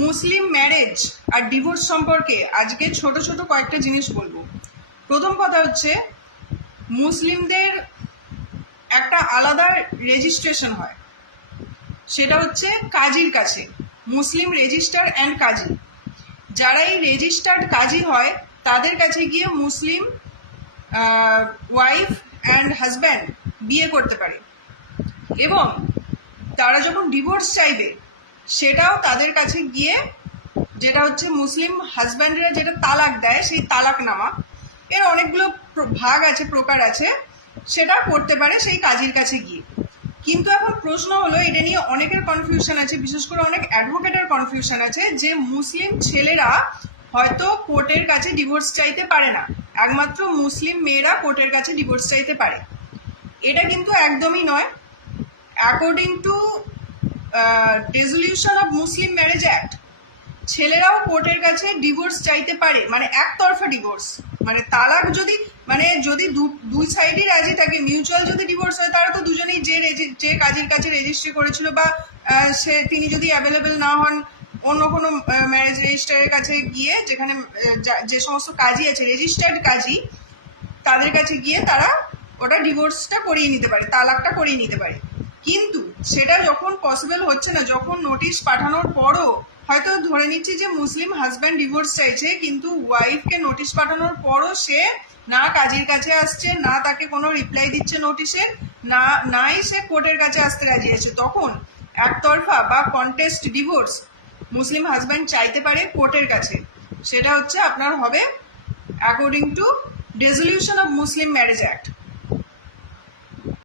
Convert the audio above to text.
মুসলিম marriage আর divorce সম্পর্কে আজকে ছোট ছোট কয়েকটা জিনিস বলবো। প্রথম কথা হচ্ছে, মুসলিমদের একটা আলাদা রেজিস্ট্রেশন হয়, সেটা হচ্ছে কাজীর কাছে, মুসলিম রেজিস্টার অ্যান্ড কাজী। যারা এই রেজিস্টার্ড কাজী হয় তাদের কাছে গিয়ে মুসলিম ওয়াইফ অ্যান্ড হাজব্যান্ড বিয়ে করতে পারে, এবং তারা যখন ডিভোর্স চাইবে সেটাও তাদের কাছে গিয়ে, যেটা হচ্ছে মুসলিম হাজব্যান্ডরা যেটা তালাক দেয় সেই তালাকনামা, এর অনেকগুলো ভাগ আছে, প্রকার আছে, সেটা করতে পারে সেই কাজীর কাছে গিয়ে। কিন্তু এখন প্রশ্ন হলো, এটা নিয়ে অনেকের কনফিউশন আছে, বিশেষ করে অনেক অ্যাডভোকেটের কনফিউশন আছে যে মুসলিম ছেলেরা হয়তো কোর্টের কাছে ডিভোর্স চাইতে পারে না, একমাত্র মুসলিম মেয়েরা কোর্টের কাছে ডিভোর্স চাইতে পারে। এটা কিন্তু একদমই নয়। According to resolution of Muslim marriage act, ছেলেরাও কোর্টের কাছে ডিভোর্স চাইতে পারে, মানে একতরফা ডিভোর্স, মানে তালাক যদি, মানে যদি দুই সাইডই রাজি থাকে, মিউচুয়াল যদি ডিভোর্স হয়, তারা তো দুজনেই যে কাজীর কাছে রেজিস্ট্রি করেছিল বা তিনি যদি অ্যাভেলেবেল না হন, অন্য কোনো ম্যারেজ রেজিস্ট্রারের কাছে গিয়ে, যেখানে যে সমস্ত কাজী আছে রেজিস্টার্ড কাজী, তাদের কাছে গিয়ে তারা ওটা ডিভোর্সটা করিয়ে নিতে পারে, তালাকটা করিয়ে নিতে পারে। কিন্তু সেটা যখন পসিবল হচ্ছে না, যখন নোটিশ পাঠানোর পরও, হয়তো ধরে নিচ্ছি যে মুসলিম হাজব্যান্ড ডিভোর্স চাইছে, কিন্তু ওয়াইফকে নোটিশ পাঠানোর পরও সে না কাজীর কাছে আসছে, না তাকে কোনো রিপ্লাই দিচ্ছে নোটিশের, নাই সে কোর্টের কাছে আসতে রাজি আছে, তখন একতরফা বা কন্টেস্ট ডিভোর্স মুসলিম হাজব্যান্ড চাইতে পারে কোর্টের কাছে। সেটা হচ্ছে আপনার হবে according to resolution of Muslim marriage act.